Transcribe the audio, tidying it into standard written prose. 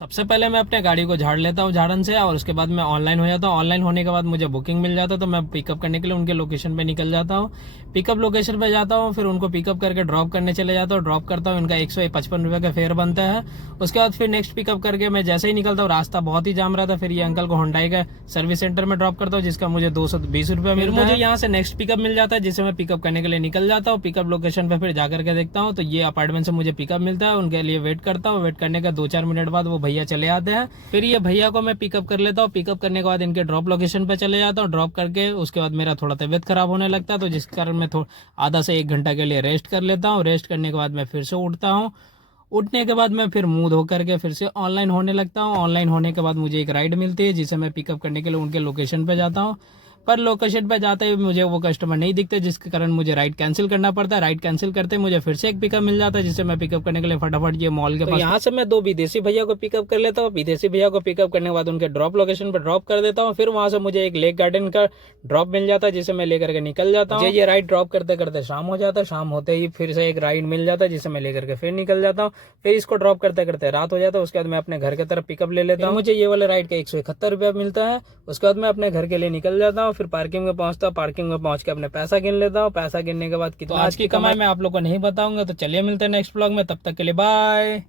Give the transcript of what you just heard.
सबसे पहले मैं अपने गाड़ी को झाड़ लेता हूँ झाड़न से, और उसके बाद मैं ऑनलाइन हो जाता हूँ। ऑनलाइन होने के बाद मुझे बुकिंग मिल जाता है, तो मैं पिकअप करने के लिए उनके लोकेशन पे निकल जाता हूँ। पिकअप लोकेशन पे जाता हूँ, फिर उनको पिकअप करके ड्रॉप करने चले जाता हूँ। ड्रॉप करता हूँ, इनका 155 रुपये का फेयर बनता है। उसके बाद फिर नेक्स्ट पिकअप करके मैं जैसे ही निकलता हूँ, रास्ता बहुत ही जाम रहा था, फिर ये अंकल को हुंडई का सर्विस सेंटर में ड्रॉप करता हूँ, जिसका मुझे 220 रुपये मिलता है। मुझे यहाँ से नेक्स्ट पिकअप मिल जाता है, जिसे मैं पिकअप करने के लिए निकल जाता हूँ। पिकअप लोकेशन पे फिर जाकर के देखता हूँ, तो ये अपार्टमेंट से मुझे पिकअप मिलता है। उनके लिए वेट करता हूँ। वेट करने का 2-4 मिनट बाद वो भैया चले आते हैं। फिर ये भैया को मैं पिकअप कर लेता हूँ। पिकअप करने के बाद इनके ड्रॉप लोकेशन पे चले जाता हूँ। ड्रॉप करके उसके बाद मेरा थोड़ा तबियत खराब होने लगता है, तो जिस कारण मैं आधा से 1 घंटा के लिए रेस्ट कर लेता हूँ। रेस्ट करने के बाद मैं फिर से उठता हूँ। उठने के बाद मैं फिर मुंह धो करके फिर से ऑनलाइन होने लगता हूँ। ऑनलाइन होने के बाद मुझे एक राइड मिलती है, जिसे मैं पिकअप करने के लिए उनके लोकेशन पे जाता हूँ। पर लोकेशन पे जाते ही मुझे वो कस्टमर नहीं दिखते, जिसके कारण मुझे राइड कैंसिल करना पड़ता है। राइड कैंसिल करते मुझे फिर से एक पिकअप मिल जाता है, जिसे मैं पिकअप करने के लिए फटाफट ये मॉल के पास यहाँ से मैं 2 विदेशी भैया को पिकअप कर लेता हूँ। विदेशी भैया को पिकअप करने के बाद उनके ड्रॉप लोकेशन पर ड्रॉप कर देता हूँ। फिर वहां से मुझे एक लेक गार्डन का ड्रॉप मिल जाता है, जिसे मैं लेकर के निकल जाता हूँ। ये राइड ड्रॉप करते करते शाम हो जाता है। शाम होते ही फिर से एक राइड मिल जाता है, जिसे मैं लेकर के फिर निकल जाता हूँ। फिर इसको ड्रॉप करते करते रात हो जाता है। उसके बाद मैं अपने घर की तरफ पिकअप ले लेता हूँ। मुझे ये वाला राइड का 171 रुपया मिलता है। उसके बाद मैं अपने घर के लिए निकल जाता हूँ। फिर पार्किंग में पहुंचता हूँ। पार्किंग में पहुंच के अपने पैसा गिन लेता हूँ। पैसा गिनने के बाद कितना आज की कमाई मैं आप लोग को नहीं बताऊंगा। तो चलिए मिलते हैं नेक्स्ट ब्लॉग में, तब तक के लिए बाय।